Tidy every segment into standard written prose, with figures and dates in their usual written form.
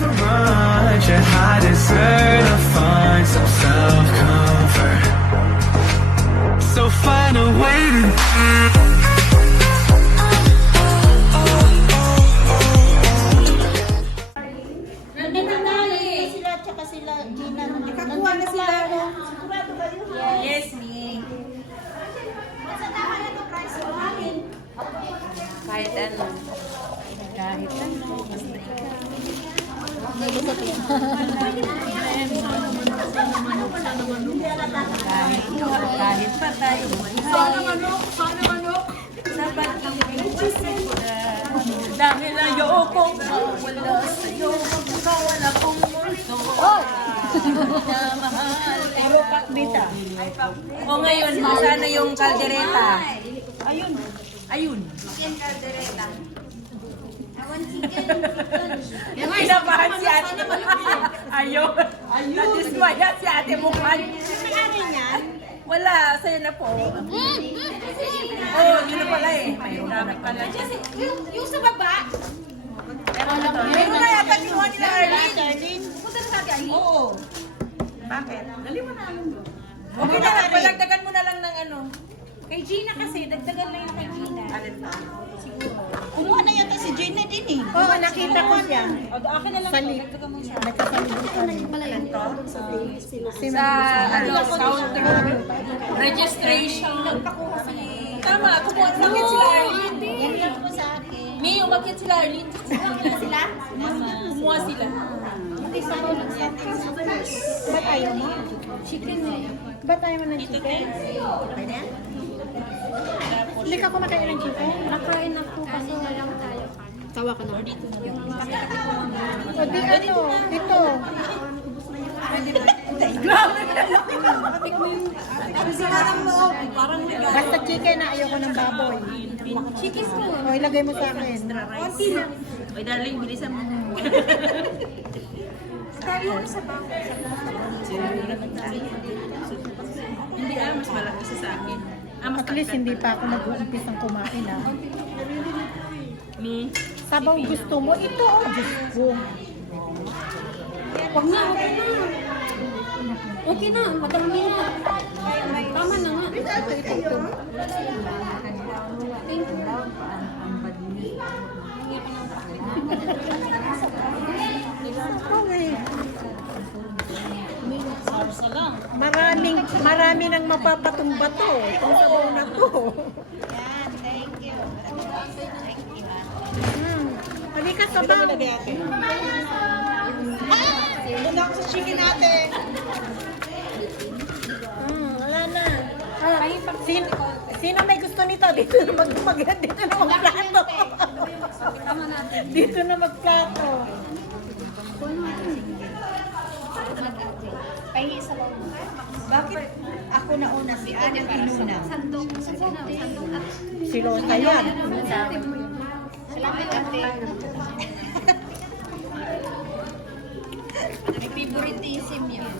for much, and I deserve to find some self-comfort. So find a way to Sila tsaka sila Gina. Nakakuha na sila. Sigurado kayo? Yes, me. Kahit ano. Kahit ano. Basta ikaw. Kahit patay. Sana manok. Sapat ang pagsisimula. Dahil ayokong mawala sa'yo. Magkawala kong mundo. Na mahal. Puro pakbita. O ngayon, sana yung kaldereta. Ayun. Chicken kaldereta. Awan chicken. Yung kinabahan si ate. Ayun. Nadismaya si ate mukha. Wala, sa'yo na po. Oh, yun na pala eh. Mayroon na pala. Yung sa baba. Mayroon na yata kinuha nila Arlene. Punta na sa atin, Arlene? Oo. Bakit? Dali mo na alam mo. Okay na lang, palagdagan mo na lang ng ano. Kay Gina kasi, dagdagan lang yung kay Gina. Alin pa? Siguro. Kumuha na yata si Gina din eh. Oo, nakita ko siya. O, akin na lang. Dagdagan mo siya. Sa ano, counter. Registration. Tama, kumuha. Umakit sila Arlene. Yan lang po sa akin. May umakit sila Arlene. Sila? Kumuha sila. Ba't ayaw mo? Chicken eh. Ba't ayaw mo ng chicken? Pwede yan? Hindi ka kumakain ng chicken? Nakain ako kasi na lang tayo. Tawa ka na. O di ano, ito. Basta chicken na ayoko ng baboy. Chicken po. O ilagay mo sa akin. Oy, darling, bilisan mo. Hindi mas malaki sa akin. Mas At least hindi pa ako nag-uumpisang kumain ah. Me? Sabaw gusto mo, ito oh, Diyos ko. Wag na, okay na. Okay na, madami na. Tama na nga. Ito. Thank you. Okay. Marami nang mapapatong bato. Itong sabaw na to. Yan, thank you. Thank you. Halika sabaw. Doon ako sa chicken natin. Wala na. Sino may gusto nito? Dito na dito na magplato. Dito na magplato. Pahingi sa loob. Bakit ako nauna si Anang inuna? Sandok. Silo ka yan. Salamat ate. Favoritism yun.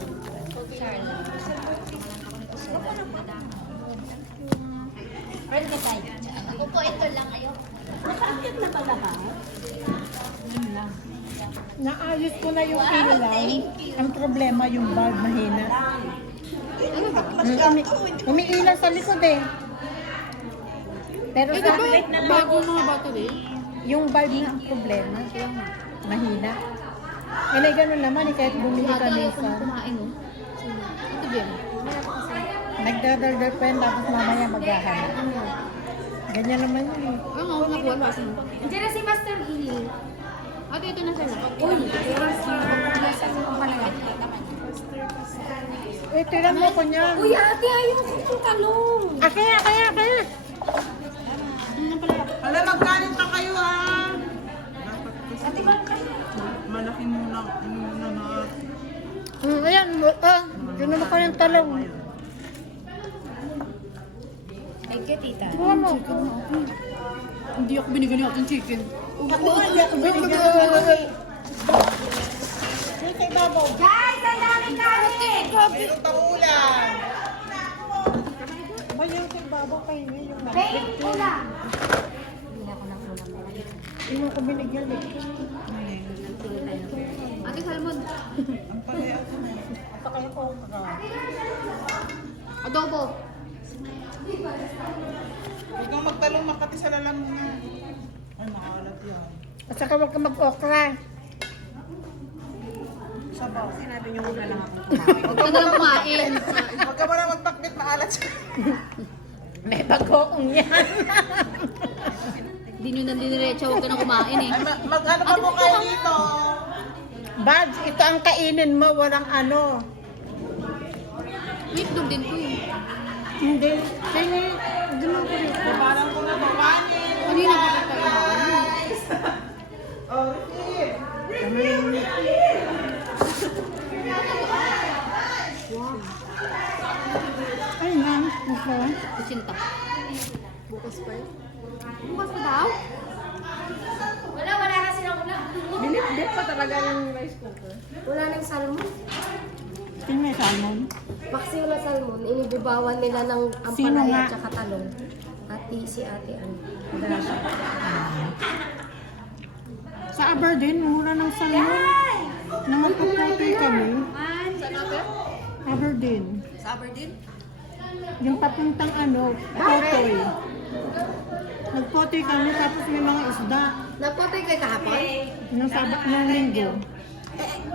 Friend ka tayo. Ako po, ito lang ayo. Nakaakit na pala ha? Naayos ko na yung ilaw. Ang problema yung bulb mahina. Umiilaw sa likod eh. Pero sa Bago mga battery. yung bulb na ang problema. Mahina. Eh, ganun naman eh, kahit bumili ka minsan. Kumain mo. Ito din. Nagdadaldal pa yan, tapos mamaya maghahanap. Ganyan naman yun eh. Oo, nakuha ba sa mo? Diyan na si Master Ili. Ate, ito na sila. Uy, nasa ang palagay. Eh, tiran mo ko niya. Uy, ate, ayaw ko yung talong. Kaya. Wala, magkanin pa kayo ha. Ate, bakit kayo? Malaki muna na. Ayan, yun naman kayong talong. Thank you, tita. Buwan mo. Hindi ako binigyan ng aking chicken. Sige, babaw. Guys, ang daming kanin! Mayroon pang ulam. Mayroon babaw kayo niya yung Babe, ulam! Hindi mo ko binigyan eh. Ang palaya ako na. At saka yung okra. Adobo. Huwag kang magtalong makati sa lalamunan. Ay, makalat yan. At saka huwag ka mag-okra. Sabaw. Sinabi niyo muna lang akong kumain. Huwag ka na lang kumain. Huwag ka muna magtakbit, maalat siya. May bagoong yan. Hindi nyo na diniretso, huwag ka na kumain eh. Ay, mag-ano pa po kayo dito? Bads, ito ang kainin mo, walang ano. May itlog din po eh. Hindi. Sige, gano'n ko rin. Parang ko na mamanin. Hindi na pa kayo. Oh, Ricky. Ay, ma'am. Okay. Kusinta. Bukas pa yun. Bukas pa daw? Wala kasi na ulam. Binip-dip pa talaga yung rice cooker. Wala nang salmon. Tingnan may salmon. Paksiw na salmon, inibubawan nila ng Sino nga? ampalaya at saka talong. Si ate ano. Grabe. Sa Aberdeen, mura ng salmon. Nangapagpapay kami. Saan natin? Aberdeen. Sa Aberdeen? Yung papuntang ano, Potoy. Nagpotoy kami tapos may mga isda. Napotay kayo kahapon? Ng linggo.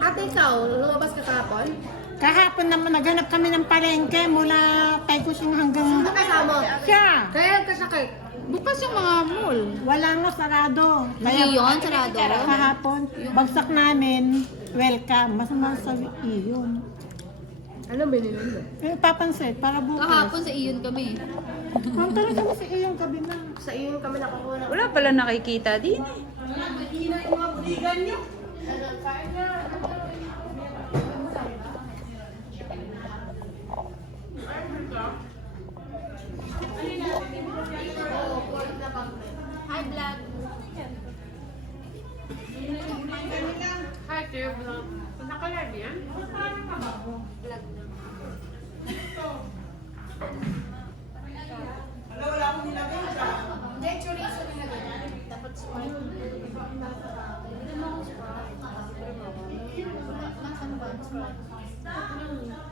Ate ikaw, lumabas ka kahapon? Kahapon naman naganap kami ng palengke mula Taykusing hanggang Sino kasama? siya. Kaya kasakit. Bukas yung mga mall. Wala nga, sarado. Iyon, sarado. Kahapon, bagsak namin, welcome. Masama sa iyon. Ano binili mo? Eh, papansit, para bukas. Kahapon sa iyon kami. Punta na kami sa iyong gabi na. Sa iyo kami nakakuha ng... Wala pala nakikita din. Hi, vlog. Hi, Sir Vlog. Naka-live yan? Wala akong nilagay siya.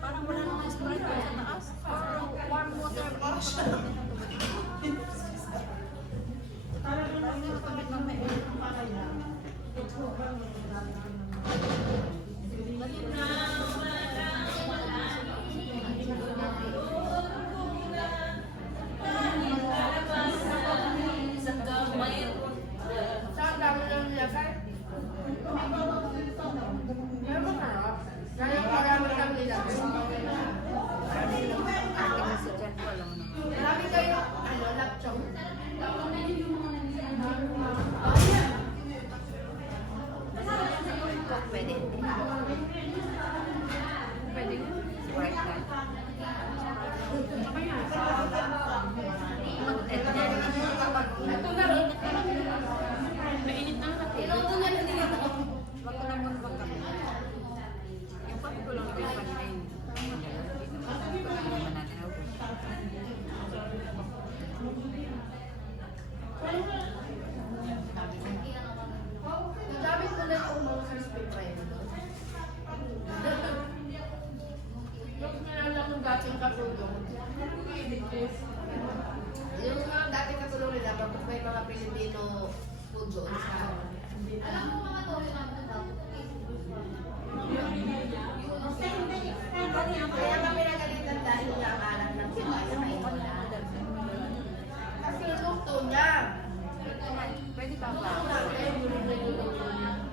Parang wala namang Sprite sa taas. Warm water. Saan dami lang nilagay? Pero masarap. Dahil marami lang nilagay. Marami kayo, lapchop. Pwede. Pwede. Right na. Ito na rin. Mainit na lang. Iluto na lang nila. Wag ka naman wag ka. Yung pan ko lang yung pan na yun. Dami ko na yung mga sa speedride. Yung nalala kong dating katulong. Yung mga dating katulong nila, kapag may mga Pilipino food doon sa... Alam mo mga to, Kaya kami nagalitan dahil nga ang alam ng sila sa kainin na. Kasi yung lukto niya. Pwede ba ba? Pwede ba i-vlog mo namin?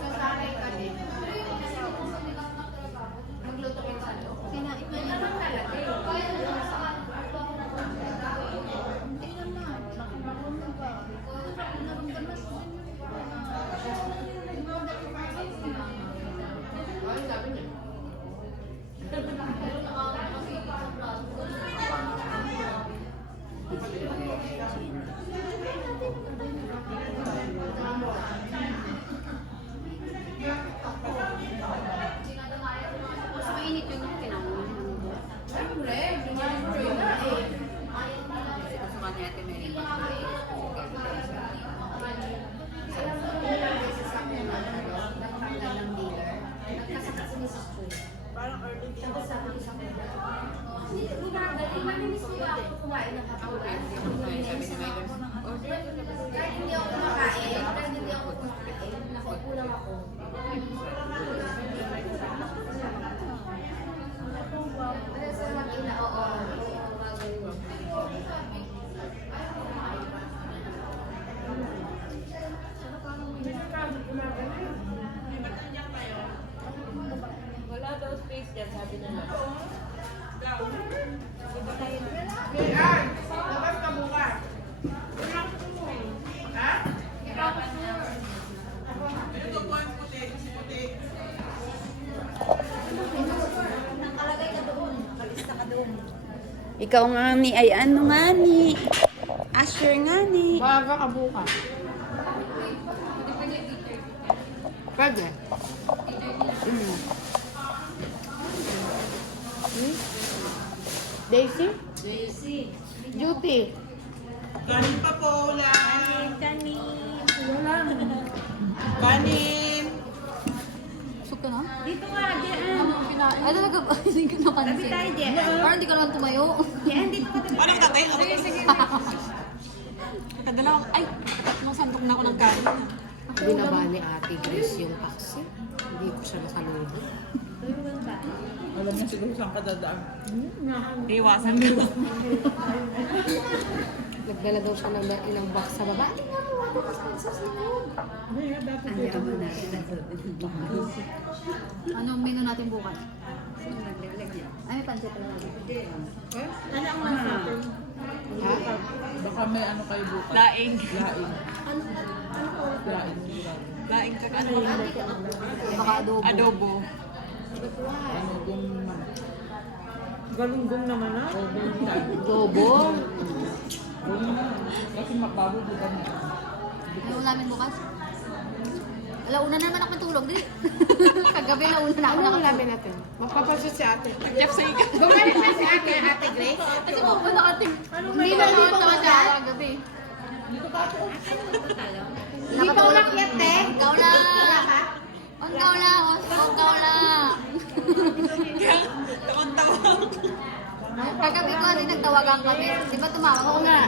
Sasanay ka din. Magluto kayo sa loob. Kinain na niya. Ay, sabi niya. Kahit hindi ako kumakain, nakaupo lang ako. Ano sa mag-ina, oo. Wala daw space dyan, sabi nila. Nakalagay ka doon. Nakalista ka doon. Ikaw nga ni, ay ano nga ni? Asher nga ni. Baga ka buka. Pwede. Daisy? Daisy. Duty. Kanin pa po lang. Kanin. Busog ka na? Dito nga, Jen. Ay, talaga ba? Hindi ko napansin. Tabi tayo, Jen. Parang hindi ka naman tumayo. Jen, dito ka tabi. Parang tatay. Sige, sige. Kadalawang, ay, tatlong sandok na ako ng kanin. Binaba ni Ate Grace yung taxi. Hindi ko siya nakaludo. Alam niya siguro saan ka dadaan. Iwasan mo. Nagdala daw siya ng ilang box sa baba. Tingnan mo, wala ka sa susunod. Anong menu natin bukas? Ay, may pansit pala. Ano ang nasa natin? Ha? Baka may ano kayo bukas. Laing. Laing. Laing. Laing ka ano? Baka adobo. Adobo. Galunggong naman ah. Dobo. Kasi mabago po kami. May ulamin bukas? Alauna na naman ako matulog din. Kagabi launa na ako Ano ang nakatulog. labi natin? Magpapasya si Ate. Jeff, sa ika. Bumalik na si Ate, Ate Grace. Kasi mo ba nakating? Hindi na dito ka sa kagabi. Hindi pa umakyat, te. Ikaw na! Ikaw na! Ikaw na! Tawang-tawa. Kagabi ko kasi nagtawagan kami. Di ba tumawag ako na?